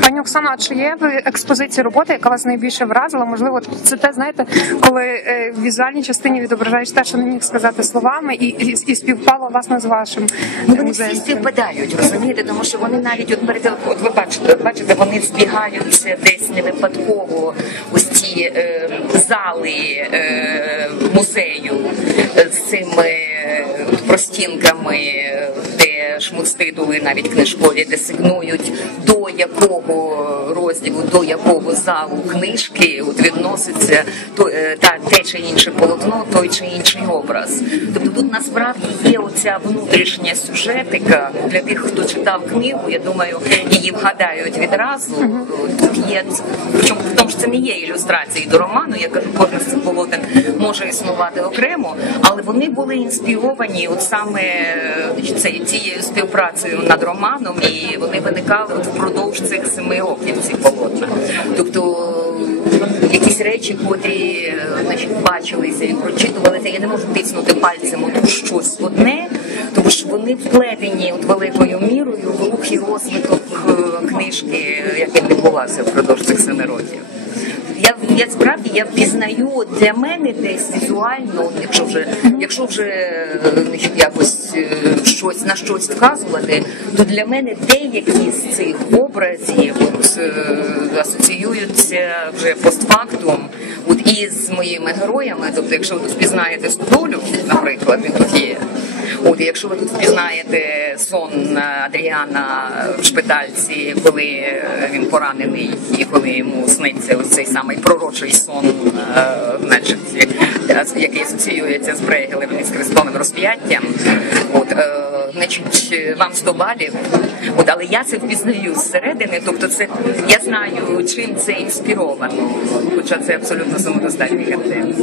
Пані Оксано, а чи є в експозиції роботи, яка вас найбільше вразила? Можливо, це те, знаєте, коли е, в візуальній частині відображаєш те, що не міг сказати словами, і, і, і співпало власне з вашим вони музеєм. всі співпадають, розумієте, тому що вони навіть от перед от ви бачите, бачите, вони збігаються десь не випадково ось ці е, зали е, музею з цими е, простінками, де навіть книжкові, де сигнують до якого розділу, до якого залу книжки от відноситься то, е, та те чи інше полотно, той чи інший образ. Тобто тут насправді є оця внутрішня сюжетика для тих, хто читав книгу. Я думаю, її вгадають відразу. Тут є причому в тому, що це не є ілюстрації до роману. Я кажу, кожна з цих полотен може існувати окремо, але вони були інспіровані от саме е, це- цією співпрацею над романом, і вони виникали от впродовж цих семи років полотна. Тобто якісь речі, котрі е, значить, бачилися і прочитувалися. Я не можу тиснути пальцем от щось одне, тому що вони вплетені от великою мірою в рух і розвиток е, книжки, як він відбувався впродовж цих семи років. Я, я справді я впізнаю для мене десь візуально, якщо вже якщо вже е, якось е, щось на щось вказувати, то для мене деякі з цих образів от, е, асоціюються вже постфактум, от із моїми героями. Тобто, якщо ви тут впізнаєте столю, наприклад, він тут є. От якщо ви тут впізнаєте сон Адріана в шпитальці, коли він поранений, і коли йому сниться ось цей самий пророчий сон, е, значить, який асоціюється з Брейгелем і з хрестовим розп'яттям, от е, значить, вам 100 балів. От, але я це впізнаю зсередини, тобто це я знаю, чим це інспіровано, хоча це абсолютно самодостатній контент.